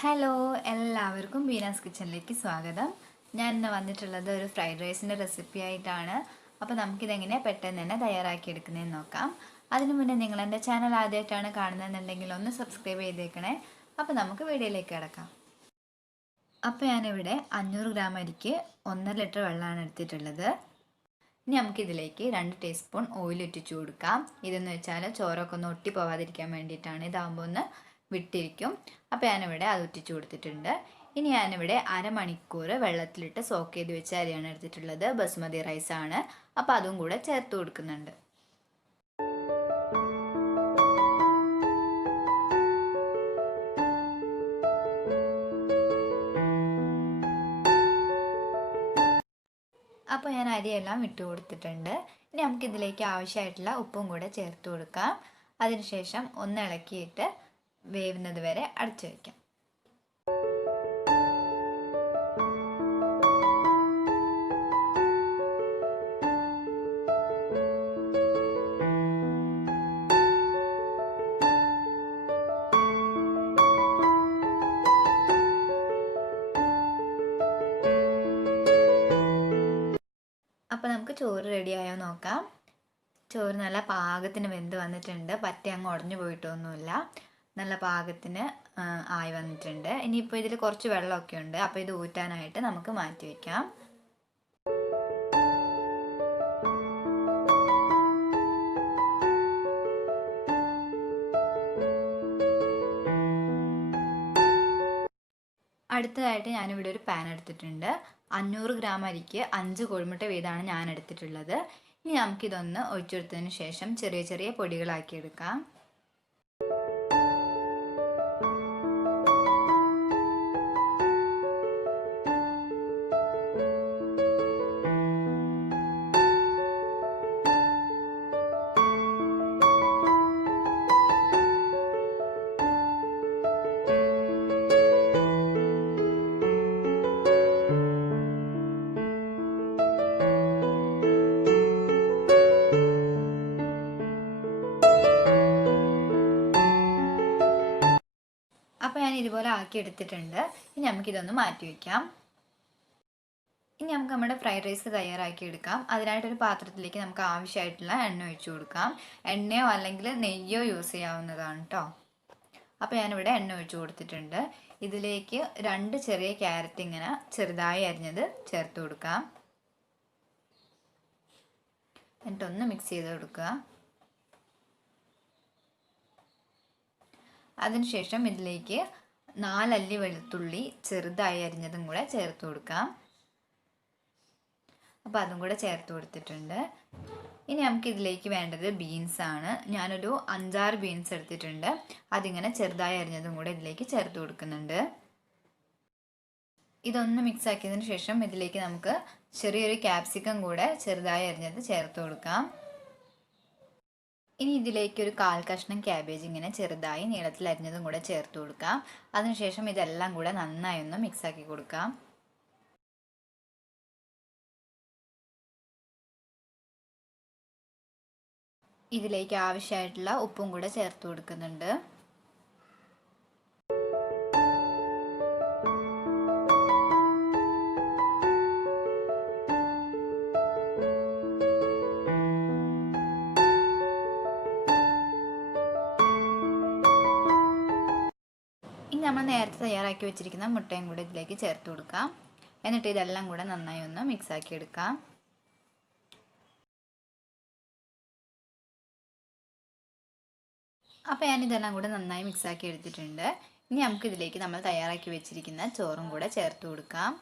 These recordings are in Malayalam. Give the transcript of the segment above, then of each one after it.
ഹലോ, എല്ലാവർക്കും ബീനാസ് കിച്ചണിലേക്ക് സ്വാഗതം. ഞാൻ ഇന്ന് വന്നിട്ടുള്ളത് ഒരു ഫ്രൈഡ് റൈസിൻ്റെ റെസിപ്പി ആയിട്ടാണ്. അപ്പോൾ നമുക്കിതെങ്ങനെ പെട്ടെന്ന് തന്നെ തയ്യാറാക്കിയെടുക്കുന്നതെന്ന് നോക്കാം. അതിനു മുന്നേ നിങ്ങൾ എൻ്റെ ചാനൽ ആദ്യമായിട്ടാണ് കാണുന്നതെന്നുണ്ടെങ്കിൽ ഒന്ന് സബ്സ്ക്രൈബ് ചെയ്തേക്കണേ. അപ്പോൾ നമുക്ക് വീഡിയോയിലേക്ക് കിടക്കാം. അപ്പോൾ ഞാനിവിടെ 500 ഗ്രാം അരിക്ക് 1.5 ലിറ്റർ വെള്ളമാണ് എടുത്തിട്ടുള്ളത്. ഇനി നമുക്കിതിലേക്ക് 2 ടീസ്പൂൺ ഓയിൽ ഇട്ടിച്ചു കൊടുക്കാം. ഇതെന്ന് വെച്ചാൽ ചോറൊക്കെ ഒന്ന് ഒട്ടി പോവാതിരിക്കാൻ വേണ്ടിയിട്ടാണ്. ഇതാകുമ്പോൾ ഒന്ന് വിട്ടിരിക്കും. അപ്പോൾ ഞാനിവിടെ അത് ഒറ്റിച്ചു കൊടുത്തിട്ടുണ്ട്. ഇനി ഞാനിവിടെ അരമണിക്കൂർ വെള്ളത്തിലിട്ട് സോക്ക് ചെയ്ത് വെച്ച അരിയാണ് എടുത്തിട്ടുള്ളത്. ബസുമതി റൈസാണ്. അപ്പോൾ അതും കൂടെ ചേർത്ത് കൊടുക്കുന്നുണ്ട്. അപ്പോൾ ഞാൻ അരിയെല്ലാം ഇട്ട് കൊടുത്തിട്ടുണ്ട്. ഇനി നമുക്കിതിലേക്ക് ആവശ്യമായിട്ടുള്ള ഉപ്പും കൂടെ ചേർത്ത് കൊടുക്കാം. അതിനുശേഷം ഒന്ന് ഇളക്കിയിട്ട് വേവുന്നത് വരെ അടച്ചു വയ്ക്കാം. അപ്പോൾ നമുക്ക് ചോറ് റെഡിയായോ നോക്കാം. ചോറ് നല്ല പാകത്തിന് വെന്ത് വന്നിട്ടുണ്ട്. പറ്റി അങ്ങ് ഉടഞ്ഞു പോയിട്ടൊന്നുമില്ല. നല്ല പാകത്തിന് ആയി വന്നിട്ടുണ്ട്. ഇനിയിപ്പോൾ ഇതിൽ കുറച്ച് വെള്ളമൊക്കെ ഉണ്ട്. അപ്പോൾ ഇത് ഊറ്റാനായിട്ട് നമുക്ക് മാറ്റി വയ്ക്കാം. അടുത്തതായിട്ട് ഞാനിവിടെ ഒരു പാൻ എടുത്തിട്ടുണ്ട്. 500 ഗ്രാം അരിക്ക് 5 കോഴിമുട്ട വീതമാണ് ഞാൻ എടുത്തിട്ടുള്ളത്. ഇനി നമുക്കിതൊന്ന് ഒഴിച്ചെടുത്തതിന് ശേഷം ചെറിയ ചെറിയ പൊടികളാക്കി എടുക്കാം. അപ്പോൾ ഞാൻ ഇതുപോലെ ആക്കി എടുത്തിട്ടുണ്ട്. ഇനി നമുക്കിതൊന്ന് മാറ്റി വയ്ക്കാം. ഇനി നമുക്ക് നമ്മുടെ ഫ്രൈഡ് റൈസ് തയ്യാറാക്കി എടുക്കാം. അതിനായിട്ടൊരു പാത്രത്തിലേക്ക് നമുക്ക് ആവശ്യമായിട്ടുള്ള എണ്ണ ഒഴിച്ചു കൊടുക്കാം. എണ്ണയോ അല്ലെങ്കിൽ നെയ്യോ യൂസ് ചെയ്യാവുന്നതാണ് കേട്ടോ. അപ്പോൾ ഞാനിവിടെ എണ്ണ ഒഴിച്ചു കൊടുത്തിട്ടുണ്ട്. ഇതിലേക്ക് 2 ചെറിയ ക്യാരറ്റ് ഇങ്ങനെ ചെറുതായി അരിഞ്ഞത് ചേർത്ത് കൊടുക്കാം. എന്നിട്ടൊന്ന് മിക്സ് ചെയ്ത് കൊടുക്കുക. അതിനുശേഷം ഇതിലേക്ക് 4 അല്ലി വെളുത്തുള്ളി ചെറുതായി അരിഞ്ഞതും കൂടെ ചേർത്ത് കൊടുക്കാം. അപ്പോൾ അതും കൂടെ ചേർത്ത് കൊടുത്തിട്ടുണ്ട്. ഇനി നമുക്ക് ഇതിലേക്ക് വേണ്ടത് ബീൻസ് ആണ്. ഞാനൊരു 5-6 ബീൻസ് എടുത്തിട്ടുണ്ട്. അതിങ്ങനെ ചെറുതായി അരിഞ്ഞതും കൂടെ ഇതിലേക്ക് ചേർത്ത് കൊടുക്കുന്നുണ്ട്. ഇതൊന്ന് മിക്സ് ആക്കിയതിന് ശേഷം ഇതിലേക്ക് നമുക്ക് ചെറിയൊരു ക്യാപ്സിക്കം കൂടെ ചെറുതായി അരിഞ്ഞത് ചേർത്ത് കൊടുക്കാം. ഇനി ഇതിലേക്ക് ഒരു 1/4 കഷ്ണം ക്യാബേജ് ഇങ്ങനെ ചെറുതായി നീളത്തിൽ അരിഞ്ഞതും കൂടെ ചേർത്ത് കൊടുക്കാം. അതിനുശേഷം ഇതെല്ലാം കൂടെ നന്നായി ഒന്ന് മിക്സ് ആക്കി കൊടുക്കാം. ഇതിലേക്ക് ആവശ്യമായിട്ടുള്ള ഉപ്പും കൂടെ ചേർത്ത് കൊടുക്കുന്നുണ്ട്. ഇനി നമ്മൾ നേരത്തെ തയ്യാറാക്കി വെച്ചിരിക്കുന്ന മുട്ടയും കൂടെ ഇതിലേക്ക് ചേർത്ത് കൊടുക്കാം. എന്നിട്ട് ഇതെല്ലാം കൂടെ നന്നായി ഒന്ന് മിക്സ് ആക്കി എടുക്കാം. അപ്പോൾ ഞാനിതെല്ലാം കൂടെ നന്നായി മിക്സ് ആക്കി എടുത്തിട്ടുണ്ട്. ഇനി നമുക്കിതിലേക്ക് നമ്മൾ തയ്യാറാക്കി വെച്ചിരിക്കുന്ന ചോറും കൂടെ ചേർത്ത് കൊടുക്കാം.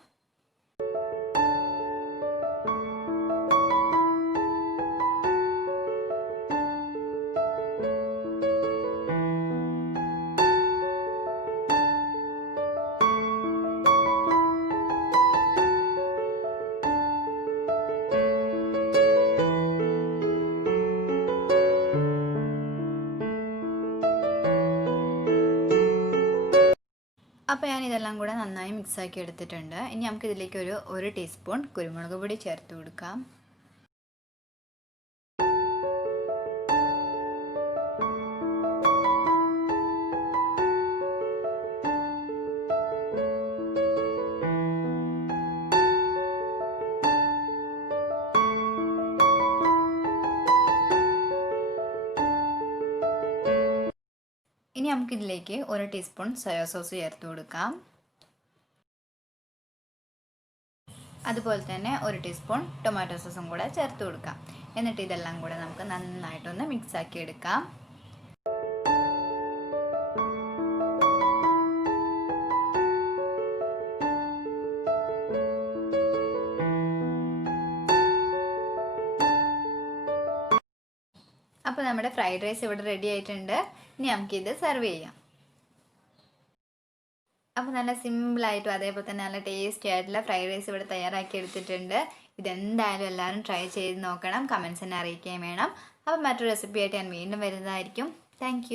അപ്പോൾ ഞാൻ ഇതെല്ലാം കൂടെ നന്നായി മിക്സാക്കി എടുത്തിട്ടുണ്ട്. ഇനി നമുക്കിതിലേക്ക് ഒരു 1 ടീസ്പൂൺ കുരുമുളക് പൊടി ചേർത്ത് കൊടുക്കാം. നമുക്കിതിലേക്ക് 1 ടീസ്പൂൺ സോയാ സോസ് ചേർത്ത് കൊടുക്കാം. അതുപോലെ തന്നെ 1 ടീസ്പൂൺ ടൊമാറ്റോ സോസും കൂടെ ചേർത്ത് കൊടുക്കാം. എന്നിട്ട് ഇതെല്ലാം കൂടെ നമുക്ക് നന്നായിട്ടൊന്ന് മിക്സ് ആക്കി എടുക്കാം. അപ്പോൾ നമ്മുടെ ഫ്രൈഡ് റൈസ് ഇവിടെ റെഡി ആയിട്ടുണ്ട്. ഇനി നമുക്കിത് സെർവ് ചെയ്യാം. അപ്പോൾ നല്ല സിമ്പിളായിട്ടും അതേപോലെ തന്നെ നല്ല ടേസ്റ്റി ആയിട്ടുള്ള ഫ്രൈഡ് റൈസ് ഇവിടെ തയ്യാറാക്കി എടുത്തിട്ടുണ്ട്. ഇതെന്തായാലും എല്ലാവരും ട്രൈ ചെയ്ത് നോക്കണം. കമൻസ് തന്നെ അറിയിക്കുകയും വേണം. അപ്പോൾ മറ്റൊരു റെസിപ്പി ആയിട്ട് ഞാൻ വീണ്ടും വരുന്നതായിരിക്കും. താങ്ക്